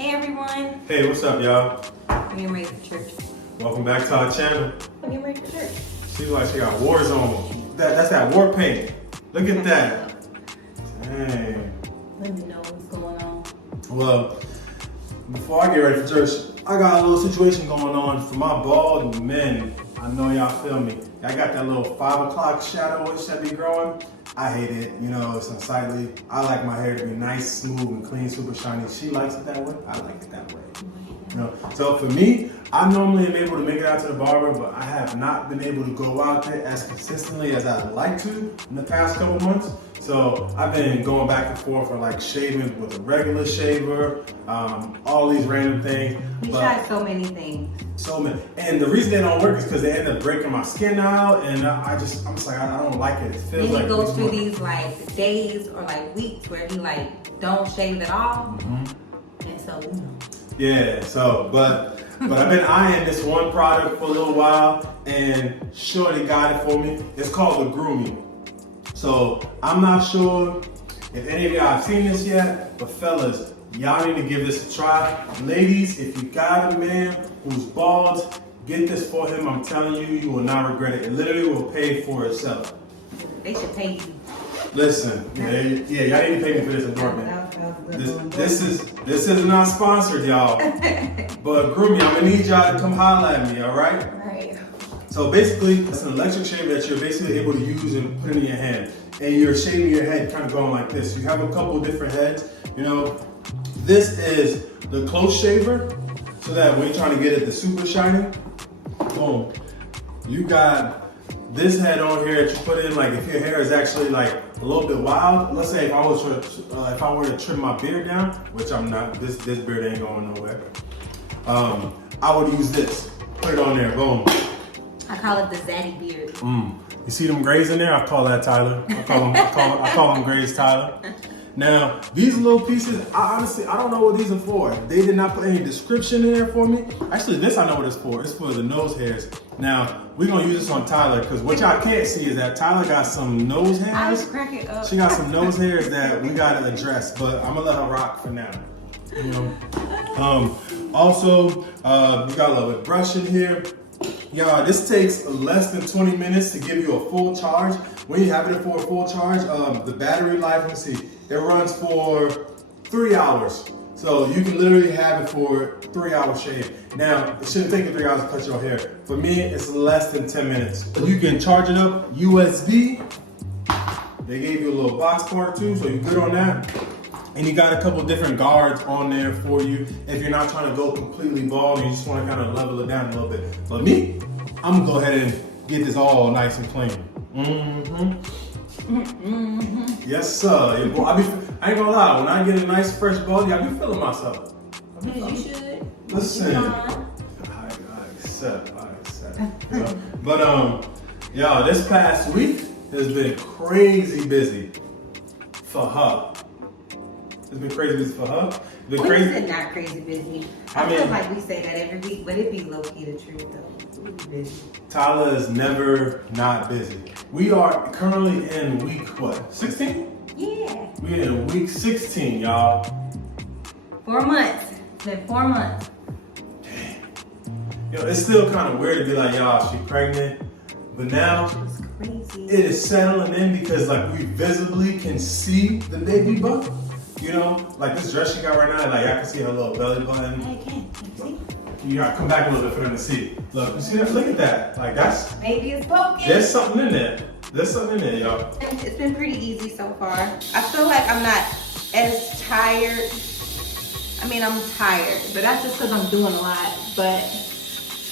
Hey everyone. Hey, what's up, y'all? We're getting ready for church. Welcome back to our channel. We're getting ready for church. She's like she got wars on. That's that war paint. Look at that. Dang. Let me know what's going on. Well, before I get ready for church, I got a little situation going on for my bald men. I know y'all feel me. I got that little 5 o'clock shadow which that be growing. I hate it, you know, it's unsightly. I like my hair to be nice, smooth, and clean, super shiny. She likes it that way, I like it that way. You know? So for me, I normally am able to make it out to the barber, but I have not been able to go out there as consistently as I'd like to in the past couple months. So I've been going back and forth for like shaving with a regular shaver, all these random things. You tried so many things. So many. And the reason they don't work is because they end up breaking my skin out, and I'm just like, I don't like it. It feels then like he goes through these like days or like weeks where he like don't shave at all. And so, you know. Yeah, so, but I've been eyeing this one product for a little while, and Shorty got it for me. It's called the Grooming. So I'm not sure if any of y'all have seen this yet, but fellas, y'all need to give this a try. Ladies, if you got a man who's bald, get this for him. I'm telling you, you will not regret it. It literally will pay for itself. They should pay you. Listen, yeah, y'all need to pay me for this endorsement. This is not sponsored, y'all. But Grooming, I'm gonna need y'all to come holler at me, all right? Right. So basically, it's an electric shaver that you're basically able to use and put in your hand. And you're shaving your head kind of going like this. You have a couple different heads, you know. This is the close shaver, so that when you're trying to get it the super shiny, boom. You got this head on here that you put in, like if your hair is actually like a little bit wild. Let's say if I were to trim my beard down, which I'm not, this beard ain't going nowhere. I would use this, put it on there, boom. I call it the zaddy beard. You see them grays in there? I call that Tyler. I call them grays, Tyler. Now, these little pieces, I don't know what these are for. They did not put any description in there for me. Actually, this I know what it's for. It's for the nose hairs. Now, we're gonna use this on Tyler, because what y'all can't see is that Tyler got some nose hairs. I was cracking up. She got some nose hairs that we gotta address, but I'm gonna let her rock for now. You know? Also, we got a little bit of brush in here. Y'all, this takes less than 20 minutes to give you a full charge. When you have it for a full charge, the battery life, let me see, it runs for 3 hours. So you can literally have it for 3 hour shave. Now, it shouldn't take you 3 hours to cut your hair. For me, it's less than 10 minutes. You can charge it up USB. They gave you a little box part too, so you're good on that. And you got a couple different guards on there for you if you're not trying to go completely bald and you just want to kind of level it down a little bit. But me, I'm gonna go ahead and get this all nice and clean. Yes, sir. I ain't gonna lie, when I get a nice fresh bald, I be feeling myself. You should. Listen. I accept. You know? But y'all, this past week has been crazy busy for her. It's been crazy busy for her. It's been When is it not crazy busy? I feel mean, like we say that every week, but it be low-key the truth though. We be busy. Tyler is never not busy. We are currently in week, what, 16? Yeah. We're in week 16, y'all. 4 months. It's been 4 months. Yo, it's still kind of weird to be like, y'all, she pregnant. But now, It's crazy. it is settling in because like we visibly can see the baby bump. You know, like this dress she got right now, like I can see her little belly button. I can see. You gotta come back a little bit for them to see. Look, you see that? Look at that. Like that's, Baby is poking. there's something in there. There's something in there, y'all. It's been pretty easy so far. I feel like I'm not as tired. I mean, I'm tired, but that's just because I'm doing a lot. But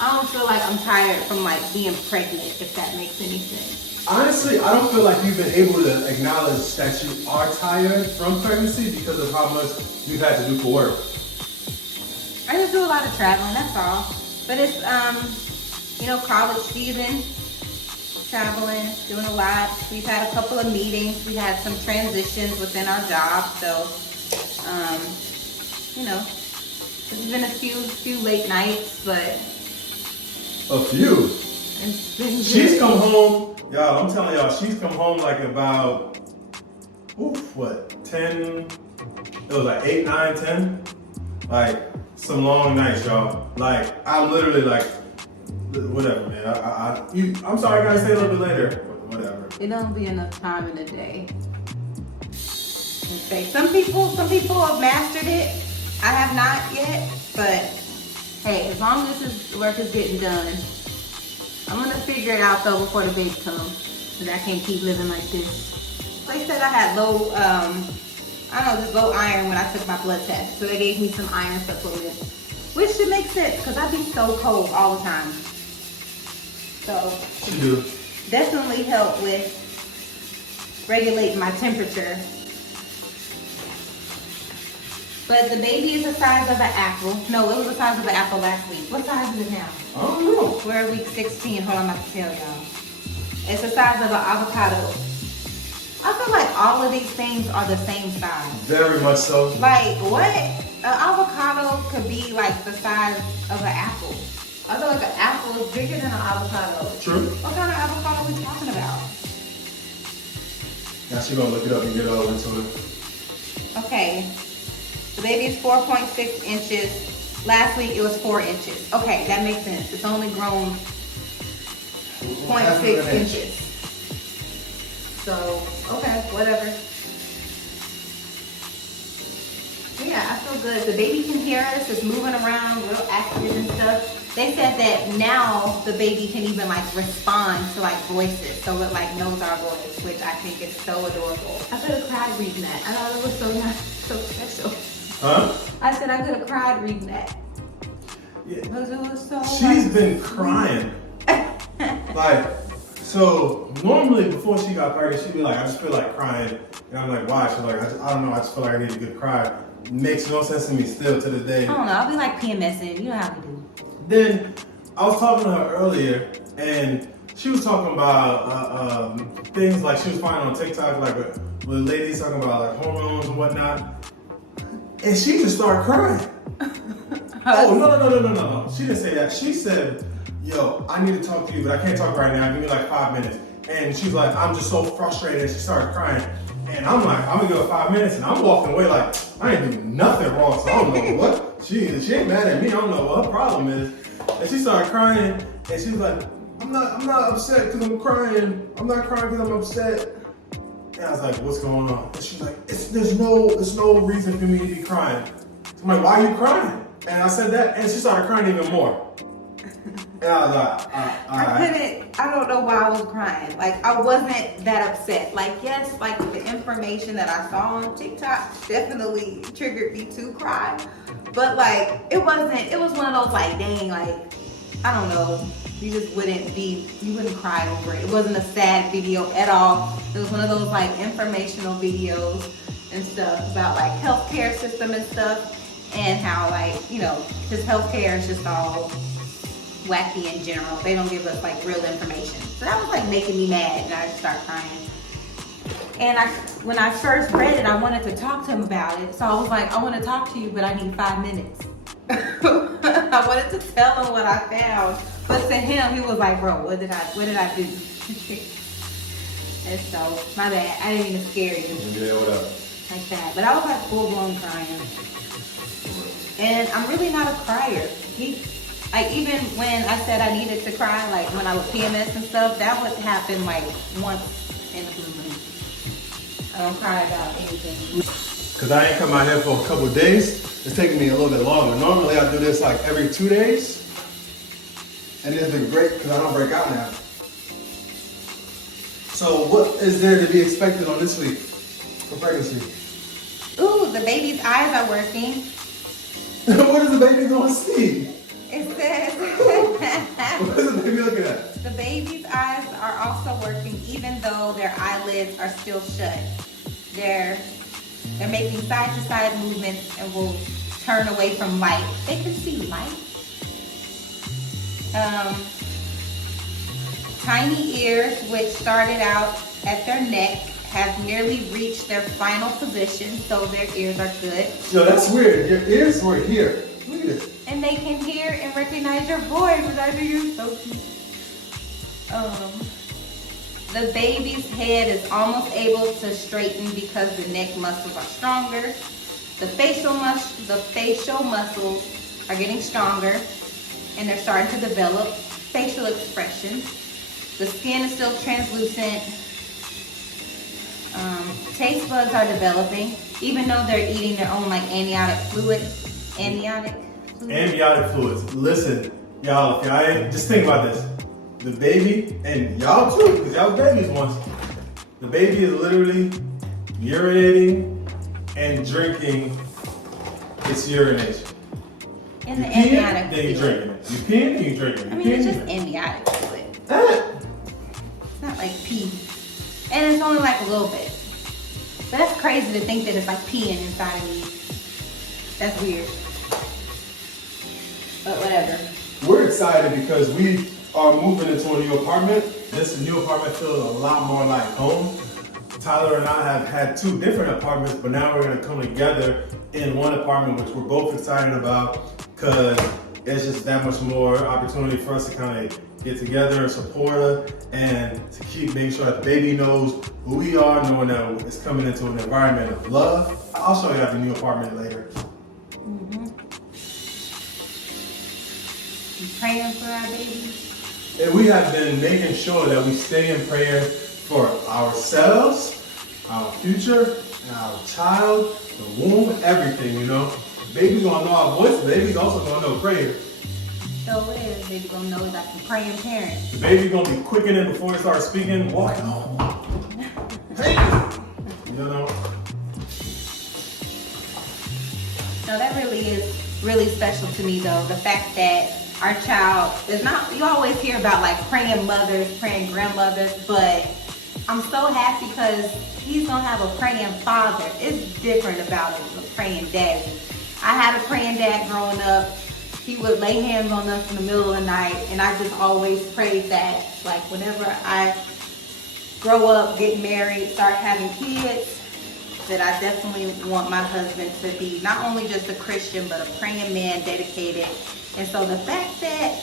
I don't feel like I'm tired from like being pregnant, if that makes any sense. Honestly, I don't feel like you've been able to acknowledge that you are tired from pregnancy because of how much you've had to do for work. I just do a lot of traveling, that's all. But it's, you know, college season, traveling, doing a lot. We've had a couple of meetings. We had some transitions within our job. So, you know, there's been a few late nights, but. A few? It's been She's come home, y'all, I'm telling y'all, she's come home like about, 10, it was like 8, 9, 10. like some long nights, y'all. Like I literally like whatever, man. I'm sorry, guys. Say a little bit later. Whatever. It don't be enough time in the day. Say some people have mastered it. I have not yet, but hey, as long as this work is getting done, I'm gonna figure it out though before the baby comes, because I can't keep living like this. They said I had low, just low iron when I took my blood test, so they gave me some iron supplements, which should make sense because I be so cold all the time. So definitely help with regulating my temperature. But the baby is the size of an apple. No, it was the size of an apple last week. What size is it now? I don't know. We're at week 16. Hold on, I'm about to tell y'all. It's the size of an avocado. I feel like all of these things are the same size. Very much so. Like, what? An avocado could be like the size of an apple. I feel like an apple is bigger than an avocado. True. What kind of avocado are we talking about? Now she's gonna look it up and get all into it. Okay. The baby is 4.6 inches. Last week it was 4 inches. Okay, that makes sense. It's only grown 0.6 inches. So, okay, whatever. Yeah, I feel good. The baby can hear us. It's moving around, real active and stuff. They said that now the baby can even like respond to like voices. So it like knows our voice, which I think is so adorable. I could have cried reading that. I thought it was so nice, so special. Huh? I said I could have cried reading that. Yeah. Because it was so She's been crying. Like, so normally before she got pregnant, she'd be like, I just feel like crying. And I'm like, why? She's like, I don't know, I just feel like I need a good cry. Makes no sense to me still to this day. I don't know, I'll be like PMSing. You know how we do. Then I was talking to her earlier, and she was talking about things like she was finding on TikTok, like with ladies talking about like hormones and whatnot. And she just started crying. Oh, no. She didn't say that. She said, yo, I need to talk to you, but I can't talk right now. Give me like 5 minutes. And she's like, I'm just so frustrated. And she started crying. And I'm like, I'm gonna give her 5 minutes. And I'm walking away like, I ain't doing nothing wrong. So I don't know what. She ain't mad at me. I don't know what her problem is. And she started crying. And she was like, I'm not upset because I'm crying. I'm not crying because I'm upset. And I was like, what's going on? And she's like, there's no reason for me to be crying. So I'm like, why are you crying? And I said that, and she started crying even more. And I was like, I don't know why I was crying. Like, I wasn't that upset. Like, yes, like the information that I saw on TikTok definitely triggered me to cry. But like, it was one of those like, dang, like, I don't know. You wouldn't cry over it. It wasn't a sad video at all. It was one of those like informational videos and stuff about like healthcare system and stuff, and how like, you know, just healthcare is just all wacky in general. They don't give us like real information. So that was like making me mad, and I just started crying. And when I first read it, I wanted to talk to him about it. So I was like, I want to talk to you, but I need 5 minutes. I wanted to tell him what I found, but to him, he was like, bro, what did I do? And so, my bad, I didn't even scare you. yeah, whatever. Like that, but I was like full blown crying. And I'm really not a crier. Like even when I said I needed to cry, like when I was PMS and stuff, that would happen like once in a blue moon. I don't cry about anything. Because I ain't come out here for a couple of days. It's taking me a little bit longer. Normally I do this like every 2 days. And it's been great because I don't break out now. So what is there to be expected on this week for pregnancy? Ooh, the baby's eyes are working. What is the baby going to see? It says What is the baby looking at? the baby's eyes are also working even though their eyelids are still shut. They're making side-to-side movements and will turn away from light. They can see light. Tiny ears, which started out at their neck, have nearly reached their final position, so their ears are good. Yo, that's weird. Your ears were here. Look at this. And they can hear and recognize your voice, which I think is so cute. The baby's head is almost able to straighten because the neck muscles are stronger. The facial muscles are getting stronger, and they're starting to develop facial expressions. The skin is still translucent. Taste buds are developing, even though they're eating their own like amniotic fluids. Amniotic fluids. Listen, y'all, if y'all ain't, just think about this. The baby, and y'all too, because y'all was babies once. The baby is literally urinating and drinking its urination. In the you peeing, amniotic then you fluid. drinking it. You peeing, then you drinking it. I mean, it's just amniotic fluid. It's not like pee. And it's only like a little bit. But that's crazy to think that it's like peeing inside of me. That's weird. But whatever. We're excited because we are moving into a new apartment. This new apartment feels a lot more like home. Tyler and I have had 2 different apartments, but now we're gonna come together in one apartment, which we're both excited about because it's just that much more opportunity for us to kind of get together and support her and to keep making sure that the baby knows who we are, knowing that it's coming into an environment of love. I'll show you the new apartment later. You praying for our baby? And we have been making sure that we stay in prayer for ourselves, our future, and our child, the womb, everything, you know. Baby's gonna know our voice, baby's also gonna know prayer. So is. Baby gonna know that I'm praying parent. The baby's gonna be quickening before he starts speaking, walking home. Hey! You know? No, that really is really special to me though. The fact that our child is not, you always hear about like praying mothers, praying grandmothers, but I'm so happy because he's gonna have a praying father. It's different about a praying daddy. I had a praying dad growing up. He would lay hands on us in the middle of the night, and I just always prayed that, like whenever I grow up, get married, start having kids, that I definitely want my husband to be not only just a Christian, but a praying man, dedicated. And so the fact that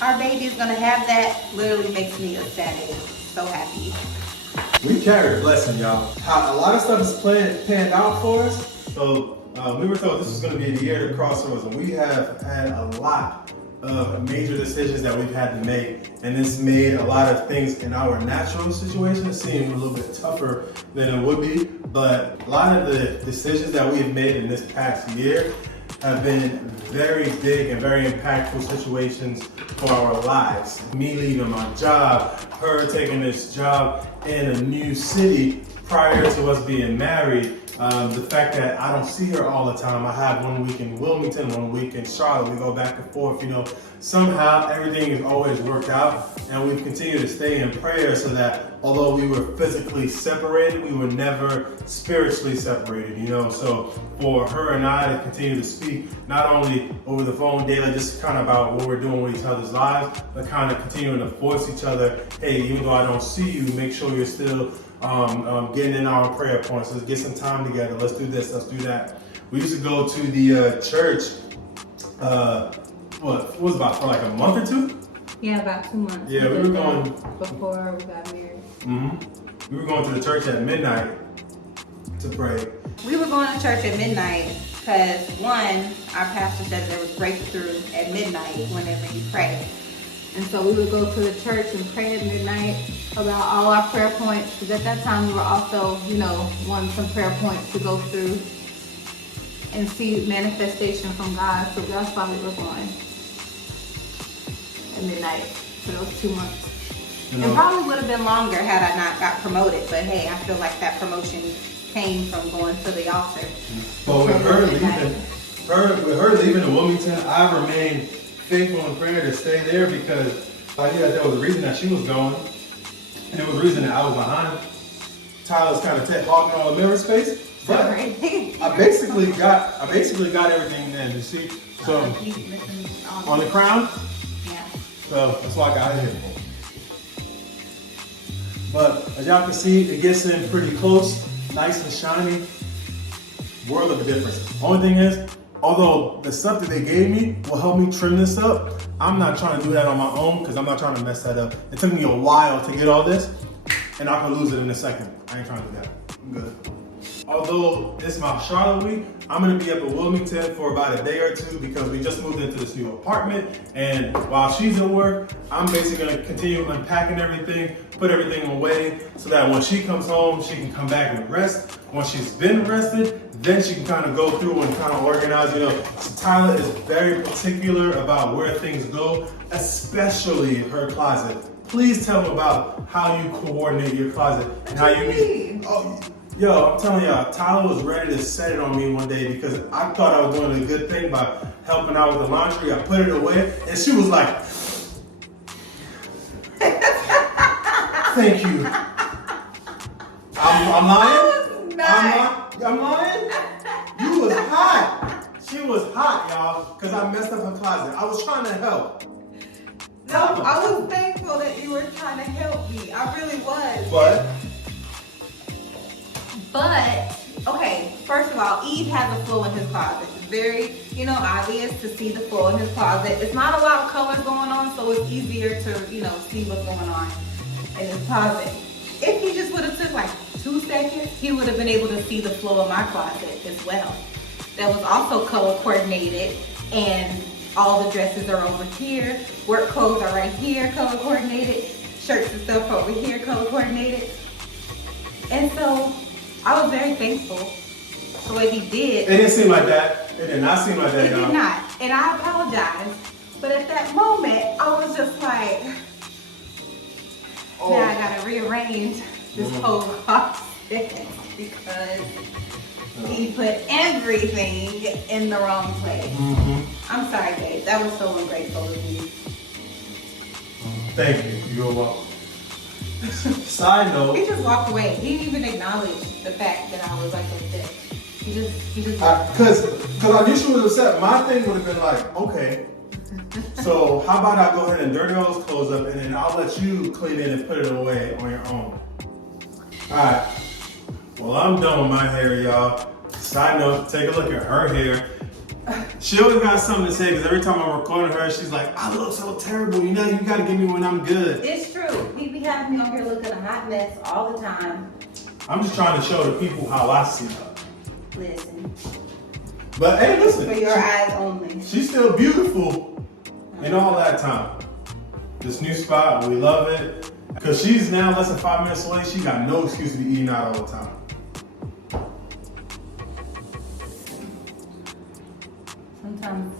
our baby is gonna have that literally makes me ecstatic. So happy. We carry a blessing, y'all. How a lot of stuff is panned out for us. So we were told this was going to be the year to crossovers, and we have had a lot of major decisions that we've had to make, and this made a lot of things in our natural situation seem a little bit tougher than it would be. But a lot of the decisions that we've made in this past year have been very big and very impactful situations for our lives. Me leaving my job, her taking this job in a new city prior to us being married. The fact that I don't see her all the time. I have 1 week in Wilmington, 1 week in Charlotte. We go back and forth, you know. Somehow everything has always worked out, and we've continued to stay in prayer so that although we were physically separated, we were never spiritually separated, you know. So for her and I to continue to speak, not only over the phone daily, just kind of about what we're doing with each other's lives, but kind of continuing to force each other, hey, even though I don't see you, make sure you're still getting in our prayer points. Let's get some time together. Let's do this, let's do that. We used to go to the church, what was about for like a month or 2? Yeah, about 2 months. Yeah, we were going before we got married. We were going to the church at midnight to pray. We were going to church at midnight because one, our pastor said there was breakthrough at midnight whenever you pray. And so we would go to the church and pray at midnight about all our prayer points. Because at that time we were also, you know, wanting some prayer points to go through and see manifestation from God. So that's why we were going at midnight for those 2 months. You know, it probably would have been longer had I not got promoted. But hey, I feel like that promotion came from going to the altar. But with her leaving in Wilmington, I remained faithful in prayer to stay there because I knew that there was a reason that she was going, and there was a reason that I was behind. Tyler's kind of hogging all the mirror space, but I basically got everything in. You see, so on the crown. Yeah. So that's why I got it here. But as y'all can see, it gets in pretty close, nice and shiny. World of a difference. Only thing is, although the stuff that they gave me will help me trim this up, I'm not trying to do that on my own because I'm not trying to mess that up. It took me a while to get all this, and I can lose it in a second. I ain't trying to do that. I'm good. Although although it's my Charlotte week, I'm gonna be up in Wilmington for about a day or two because we just moved into this new apartment. And while she's at work, I'm basically gonna continue unpacking everything, put everything away so that when she comes home, she can come back and rest. Once she's been rested, then she can kind of go through and kind of organize. You know, so Tyler is very particular about where things go, especially her closet. Please tell them about how you coordinate your closet and how you. Oh, yo, I'm telling y'all, Tyler was ready to set it on me one day because I thought I was doing a good thing by helping out with the laundry. I put it away, and she was like, "Thank you." I'm lying. I'm lying? You was hot. She was hot, y'all, because I messed up her closet. I was trying to help. No, I was thankful that you were trying to help me. I really was. But, okay, first of all, Eve has a flow in his closet. It's very, obvious to see the flow in his closet. It's not a lot of colors going on, so it's easier to, see what's going on in his closet. If he just would have took like 2 seconds, he would have been able to see the flow of my closet as well. That was also color coordinated, and all the dresses are over here. Work clothes are right here, color coordinated. Shirts and stuff over here, color coordinated. And so I was very thankful for what he did. It didn't seem like that. It did not seem like that, It y'all. did not. And I apologize. But at that moment, I was just like, now I gotta rearrange this whole closet because he put everything in the wrong place. I'm sorry, babe. That was so ungrateful of you. Thank you. You're welcome. Side note. He just walked away. He didn't even acknowledge the fact that I was like this. He just. Because I knew she was upset. My thing would have been like, okay, so how about I go ahead and dirty all those clothes up, and then I'll let you clean it and put it away on your own. All right. Well, I'm done with my hair, y'all. Side note, take a look at her hair. She always got something to say because every time I'm recording her, she's like, I look so terrible. You gotta get me when I'm good. It's true. He be having me on here looking a hot mess all the time. I'm just trying to show the people how I see her. Listen. But hey, listen. For your eyes only. She's still beautiful in all that time. This new spot, we love it. Because she's now less than 5 minutes away. She got no excuse to be eating out all the time. Sometimes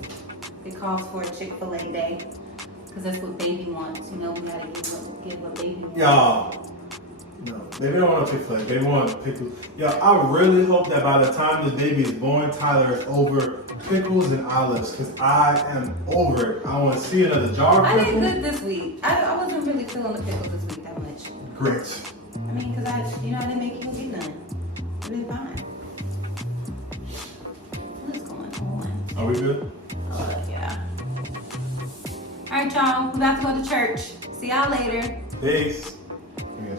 it calls for a Chick-fil-A day. Because that's what baby wants. We gotta give what baby wants. Y'all, no, baby don't want a Chick-fil-A. Baby want pickles. Yo, I really hope that by the time the baby is born, Tyler is over pickles and olives. Because I am over it. I want to see another jar of I pickles. did good this week. I wasn't really feeling the pickles this week that much. Great. I mean, because I didn't make you get none. Really fine. What's going on? Are we good? Oh, yeah. All right, y'all. We about to go to church. See y'all later. Peace. Yeah.